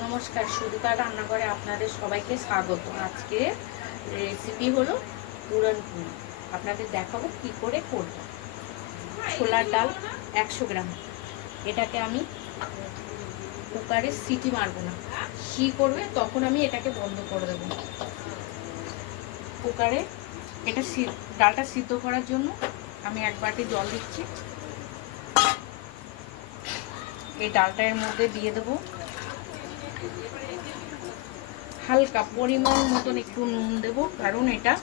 নমস্কার সুদীপা রান্নাঘরে আপনাদের সবাইকে স্বাগত। আজকে রেসিপি হলো পুরান পুরি। আপনাদের দেখাবো কি করে করব। ছোলার ডাল একশো গ্রাম। এটাকে আমি কুকারে সিটি মারবো না। সি করবে, তখন আমি এটাকে বন্ধ করে দেবো। কুকারে এটা ডালটা সিদ্ধ করার জন্য আমি এক বাটি জল দিচ্ছি। এই ডালটা এর মধ্যে দিয়ে দেবো হালকা পরিমাণ মতন একটু নুন দেব, কারণ এটা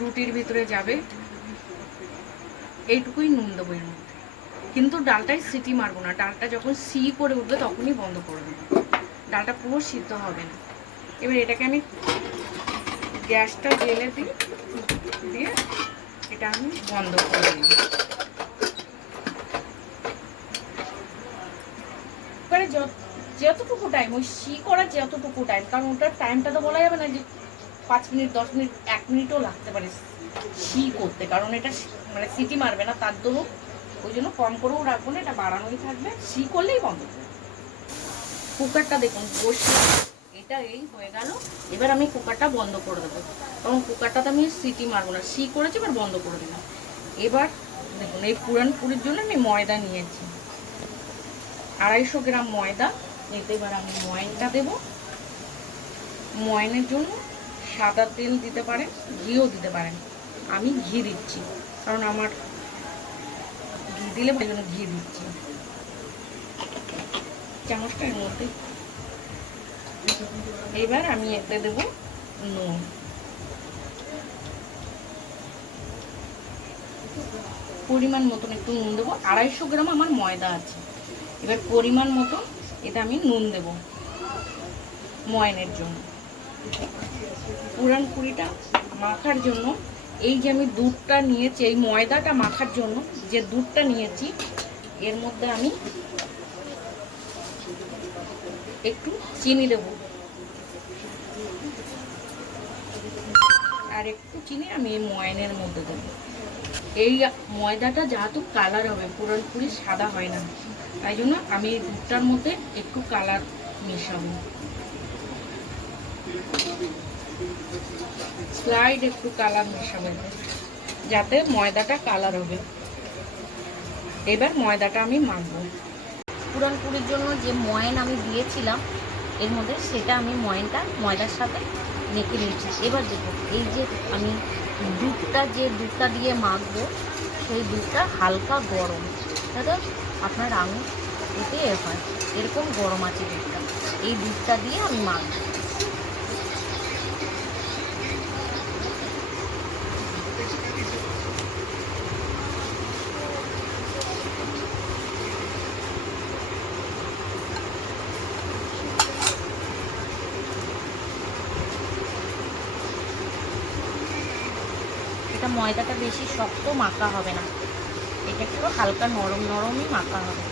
রুটির ভিতরে যাবে। এইটুকুই নুন দেবো এর মধ্যে। কিন্তু ডালটাই সিটি মারবো না, ডালটা যখন সি করে উঠবে তখনই বন্ধ করে দেবো। ডালটা পুরো সিদ্ধ হবে না। এবার এটাকে আমি গ্যাসটা জেলে দিই দিয়ে এটা আমি বন্ধ করে দিই এবারে যত- যতটুকু টাইম ওই সি করার যতটুকু টাইম কারণ ওটার টাইমটা তো বলা যাবে না যে পাঁচ মিনিট, দশ মিনিট, এক মিনিটও লাগতে পারে সি করতে। কারণ এটা মানে সিটি মারবে না, তার দরুন ওই জন্য কম করেও রাখব না, এটা বাড়ানোই থাকবে। সি করলেই বন্ধ। কুকারটা দেখুন বসে এটা এই হয়ে গেল। এবার আমি কুকারটা বন্ধ করে দেবো। কারণ কুকারটাতে আমি সিটি মারবো না। সি করেছি, এবার বন্ধ করে দিলাম। এবার দেখুন, এই পুরান পুরির জন্য আমি ময়দা নিয়েছি। আড়াইশো গ্রাম ময়দা। এতে এবার আমি ময়নটা দেব। ময়নের জন্য সাদা তেল দিতে পারেন, ঘিও দিতে পারেন। আমি ঘি দিচ্ছি, কারণ আমার ঘি দিলে ওই জন্য ঘি দিচ্ছি। চামচটা এর মধ্যে। এবার আমি এতে দেব নুন। পরিমাণ মতন একটু নুন দেবো। আড়াইশো গ্রাম আমার ময়দা আছে। এবার পরিমাণ মতো এটা আমি নুন দেব ময়নের জন্য। পুরান পুরিটা মাখার জন্য, এই যে আমি দুধটা নিয়েছি, এই ময়দাটা মাখার জন্য যে দুধটা নিয়েছি, এর মধ্যে আমি একটু চিনি দেব। আর একটু চিনি আমি এই ময়নের মধ্যে দেবো। এই ময়দাটা যেহেতু কালার হবে পুরোপুরি সাদা হয় না। তাই জন্য আমি এই দুধটার মধ্যে একটু কালার মেশাবো। স্লাইড একটু কালার মেশাবো যাতে ময়দাটা কালার হবে। এবার ময়দাটা আমি মাখবো। পুরনপুরির জন্য যে ময়ন আমি দিয়েছিলাম, এর মধ্যে সেটা আমি ময়নটা ময়দার সাথে মেখে নিয়েছি। এবার দেখুন এই যে আমি দুধটা, যে দুধটা দিয়ে মাখবো, সেই দুধটা হালকা গরম। দাদা আপনার আঙুল এতে এ হয়। এরকম গরম আছে দুধটা। এই দুধটা দিয়ে আমি মাখবো। এটা ময়দাটা বেশি শক্ত মাখা হবে না। এটা হালকা নরম নরমই মাখা হবে।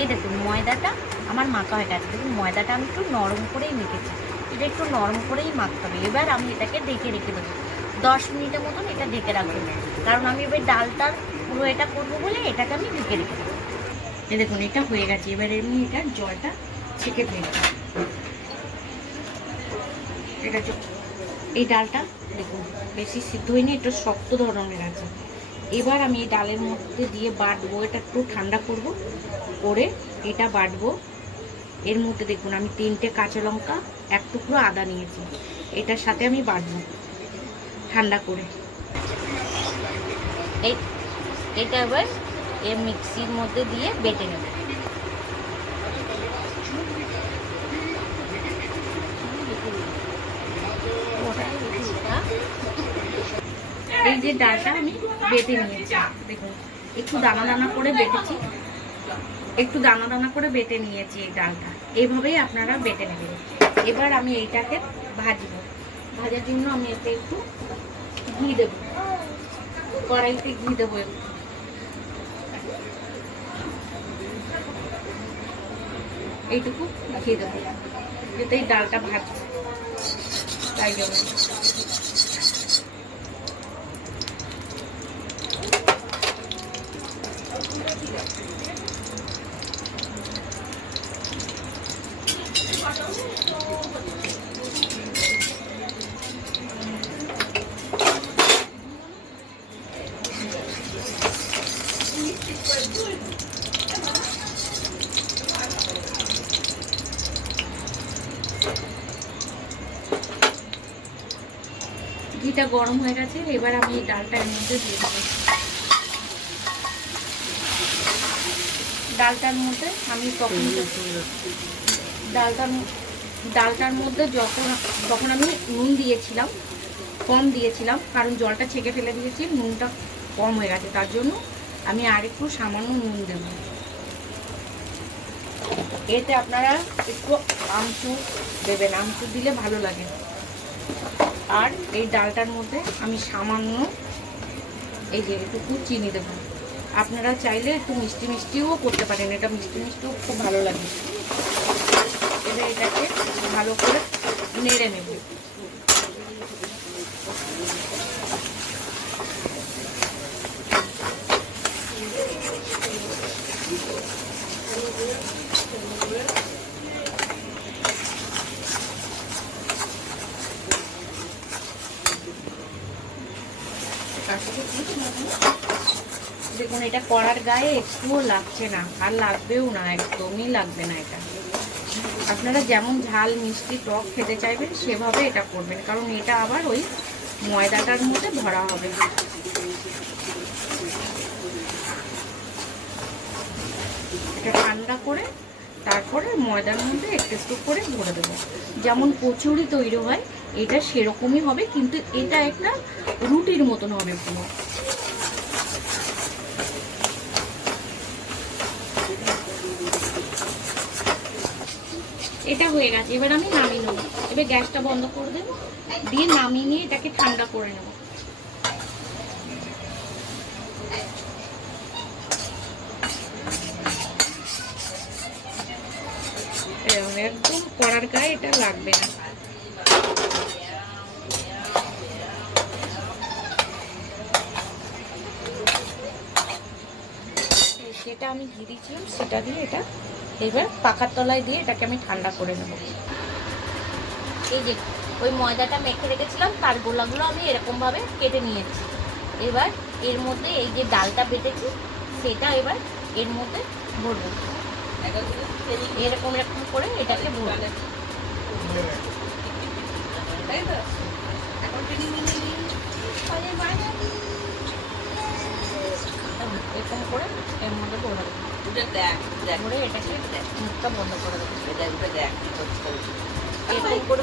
এই দেখুন, ময়দাটা আমার মাখা হয়ে গেছে। দেখুন, ময়দাটা আমি একটু নরম করেই মেখেছি। এটা একটু নরম করেই মাখতে হবে। এবার আমি এটাকে ডেকে রেখে দেবো। দশ মিনিটের মতন এটা ঢেকে রাখব। কারণ আমি এবার ডালটার পুরো এটা করব বলে এটাকে আমি ঢেকে রেখে দেবো। দেখুন, এটা হয়ে গেছে। এবার এমনি এটা জলটা ছেঁকে ফেলব এটা এই ডালটা দেখুন, বেশি সিদ্ধ হয়নি, একটু শক্ত ধরনের আছে। এবার আমি এই ডালের মধ্যে দিয়ে বাটবো, এটা একটু ঠান্ডা করব, করে এটা বাটবো। এর মধ্যে দেখুন, আমি তিনটে কাঁচা লঙ্কা, এক টুকরো আদা নিয়েছি। এটার সাথে আমি বাটবো। ঠান্ডা করে। এই, এটা এবার এর মিক্সির মধ্যে দিয়ে বেটে নেব। এই যে ডালটা আমি বেটে নিয়েছি, দেখুন। একটু দানা দানা করে বেটেছি। একটু দানা দানা করে বেটে নিয়েছি এই ডালটা। এইভাবেই আপনারা বেটে নেবেন। এবার আমি এইটাকে ভাজবো। ভাজার জন্য আমি এতে একটু ঘি দেব। কড়াইতে ঘি দেব এইটুকু ঘি দেবো। যেতে এই ডালটা ভাজবো। তাই জন্য। Thank you. ঘিটা গরম হয়ে গেছে এবার আমি এই ডালটা এর মধ্যে দিয়ে দেবো। ডালটার মধ্যে আমি তখন ডালটার ডালটার মধ্যে যখন তখন আমি নুন দিয়েছিলাম কম দিয়েছিলাম কারণ জলটা ছেঁকে ফেলে দিয়েছি নুনটা কম হয়ে গেছে তার জন্য আমি আর একটু সামান্য নুন দেব। এতে আপনারা একটু আমচুর দেবেন আমচুর দিলে ভালো লাগে। আর এই ডালটার মধ্যে আমি সামান্য এই যে একটু চিনি দেবো। আপনারা চাইলে একটু মিষ্টি মিষ্টিও করতে পারেন, এটা মিষ্টি মিষ্টিও খুব ভালো লাগে। এবার এটাকে ভালো করে নেড়ে নেব। দেখুন এটা করার গায়ে একটুও লাগছে না, আর লাগবেও না, একদমই লাগবে না এটা। আপনারা যেমন ঝাল, মিষ্টি, টক খেতে চাইবেন, সেভাবে এটা করবেন, কারণ এটা আবার ওই ময়দাটার মধ্যে ধরা হবে। এটা ঠান্ডা করে তারপরে ময়দার মধ্যে একটু একটু করে ভরে দেবো। যেমন কচুরি তৈরি হয়, এটা সেরকমই হবে, কিন্তু এটা একটা রুটির মতন হবে পুরো। এটা হয়ে গেছে। এবার আমি নামিয়ে নেব। এবার গ্যাসটা বন্ধ করে দেবো। দিয়ে নামিয়ে নিয়ে এটাকে ঠান্ডা করে নেব। একদম করার গায়ে এটা লাগবে না। সেটা আমি ঘি দিয়েছিলাম সেটা দিয়ে এটা এবার পাখার তলায় দিয়ে এটাকে আমি ঠান্ডা করে নেব। এই যে ওই ময়দাটা মেখে রেখেছিলাম তার গোলাগুলো আমি এরকমভাবে কেটে নিয়েছি। এবার এর মধ্যে এই যে ডালটা বেটেছি সেটা এবার এর মধ্যে ভরবো। এরকম এরকম করে এটাকে ভরবো। এরকম করে এর মধ্যে ভরবো ভরে এটাকে মুখটা বন্ধ করে দেবো। এরকম করে।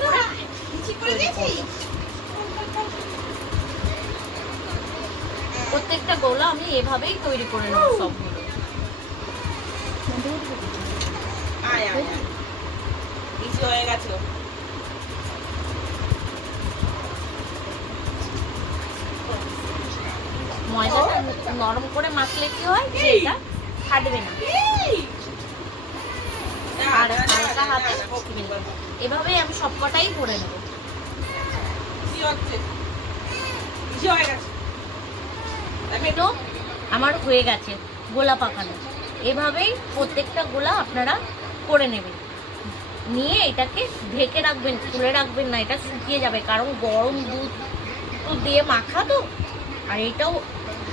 প্রত্যেকটা গোলা আমি এভাবেই তৈরি করে নেব সবগুলো। ময়দাটা নরম করে মাখলে কি হয়? এটা ফাটবে না। আর হালকা হাতে। এভাবেই আমি সবকটাই করে নেব। তো আমার হয়ে গেছে গোলা পাকানো এভাবেই প্রত্যেকটা গোলা আপনারা করে নেবেন। নিয়ে এটাকে ঢেকে রাখবেন খুলে রাখবেন না এটা শুকিয়ে যাবে। কারণ গরম দুধ দিয়ে মাখা তো। আর এটাও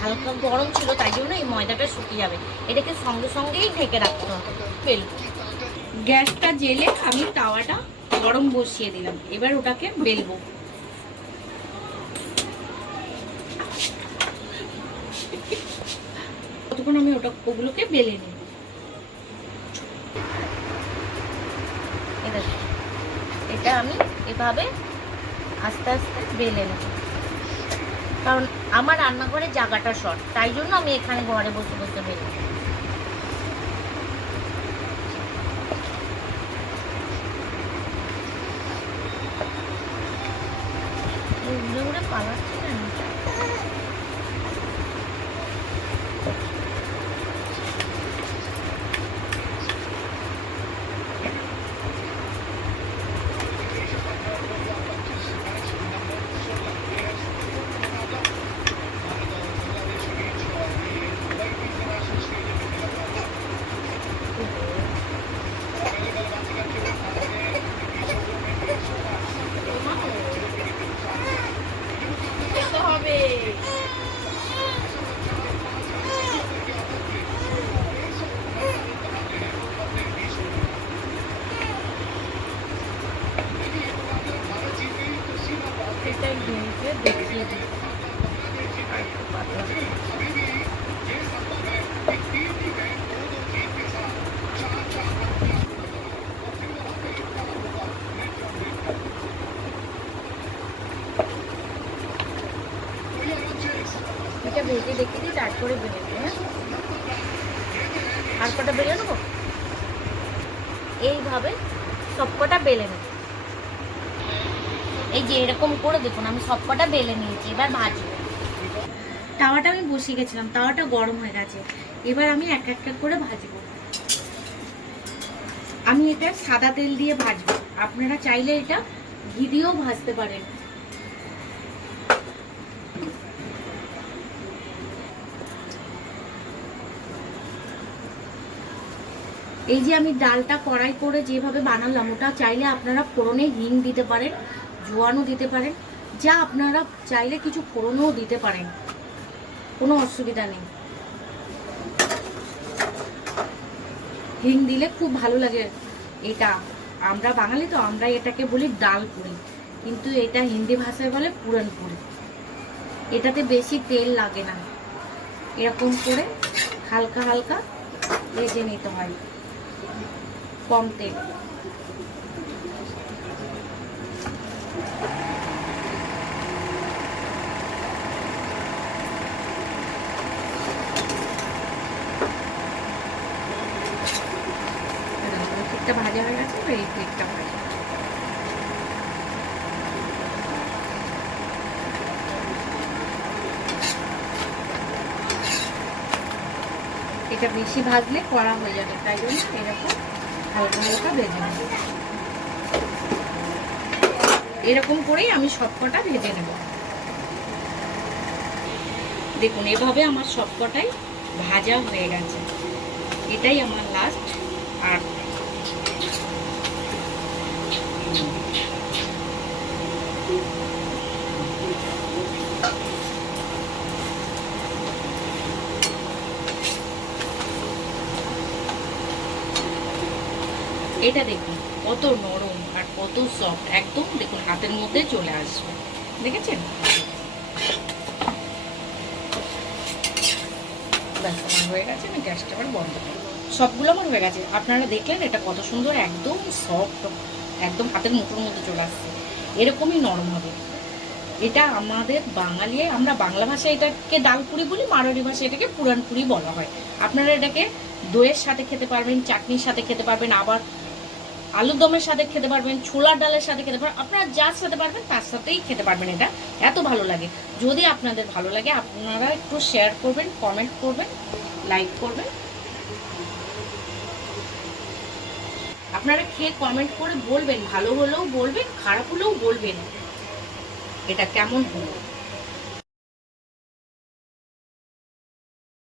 হালকা গরম ছিল, তাই জন্য এই ময়দাটা শুকিয়ে যাবে। এটাকে সঙ্গে সঙ্গেই ঢেকে রাখতে হবে ফেলব গ্যাসটা জেলে আমি তাওয়াটা গরম বসিয়ে দিলাম। এবার ওটাকে বেলবো। ততক্ষণ আমি ওটা, ওগুলোকে বেলে নিই এটা আমি এভাবে আস্তে আস্তে বেলে নেব। কারণ আমার রান্নাঘরে জায়গাটা শর্ট তাই জন্য আমি এখানে ঘরে বসে বসে উড়ে নেব। এই পালাচ্ছে কেন দিয়ে বেলে নেবে। হ্যাঁ আর কটা বেলে নেব এইভাবে সবকটা বেলে নেব। এই যে এরকম করে দেখুন, আমি সবকটা বেলে নিয়েছি, এবার ভাজবো। তাওয়াটা আমি বসিয়ে গেছিলাম, তাওয়াটা গরম হয়ে গেছে। এবার আমি এক একটা করে ভাজবো। আমি এটা সাদা তেল দিয়ে ভাজবো। আপনারা চাইলে এটা ঘি দিয়েও ভাজতে পারেন। এই যে আমি ডালটা কড়াই করে যেভাবে বানালাম, ওটা চাইলে আপনারা ফোড়নে হিং দিতে পারেন, জোয়ানও দিতে পারেন, যা আপনারা চাইলে কিছু ফোড়নও দিতে পারেন। কোনো অসুবিধা নেই। হিং দিলে খুব ভালো লাগে এটা। আমরা বাঙালি তো আমরা এটাকে বলি ডাল পুরি। কিন্তু এটা হিন্দি ভাষায় বলে পুরান পুরি। এটাতে বেশি তেল লাগে না। এরকম করে হালকা হালকা ভেজে নিতে হয়। কম তেল ওই ভাজা হয়ে গেছে এটা বেশি ভাজলে কড়া হয়ে যাবে, তাই জন্য এরকম হালকা হালকা ভেজে নেব। এরকম করেই আমি সবকটা ভেজে নেব। দেখুন, এভাবে আমার সবকটাই ভাজা হয়ে গেছে। এটাই আমার লাস্ট আর এটা দেখুন, কত নরম আর কত সফট একদম দেখুন হাতের মধ্যে চলে আসবে। দেখেছেন? ব্যাস হয়ে গেছে গ্যাসটা বন্ধ সবগুলো আমার হয়ে গেছে। আপনারা দেখলেন এটা কত সুন্দর, একদম একদম হাতের মুঠোর মধ্যে চলে আসছে। এরকমই নরম হবে। এটা আমাদের বাঙালি, আমরা বাংলা এটাকে ডালপুরি বলি এটাকে বলা হয়। আপনারা এটাকে দইয়ের সাথে খেতে পারবেন, চাটনির সাথে খেতে পারবেন, আবার আলুর দমের সাথে খেতে পারবেন, ছোলার ডালের সাথে খেতে পারবেন, আপনারা যার সাথে পারবেন তার সাথেই খেতে পারবেন এটা। এত ভালো লাগে। যদি আপনাদের ভালো লাগে, আপনারা একটু শেয়ার করবেন কমেন্ট করবেন লাইক করবেন। আপনারা খেয়ে কমেন্ট করে বলবেন, ভালো হলেও বলবেন, খারাপ হলেও বলবেন। এটা কেমন হলো?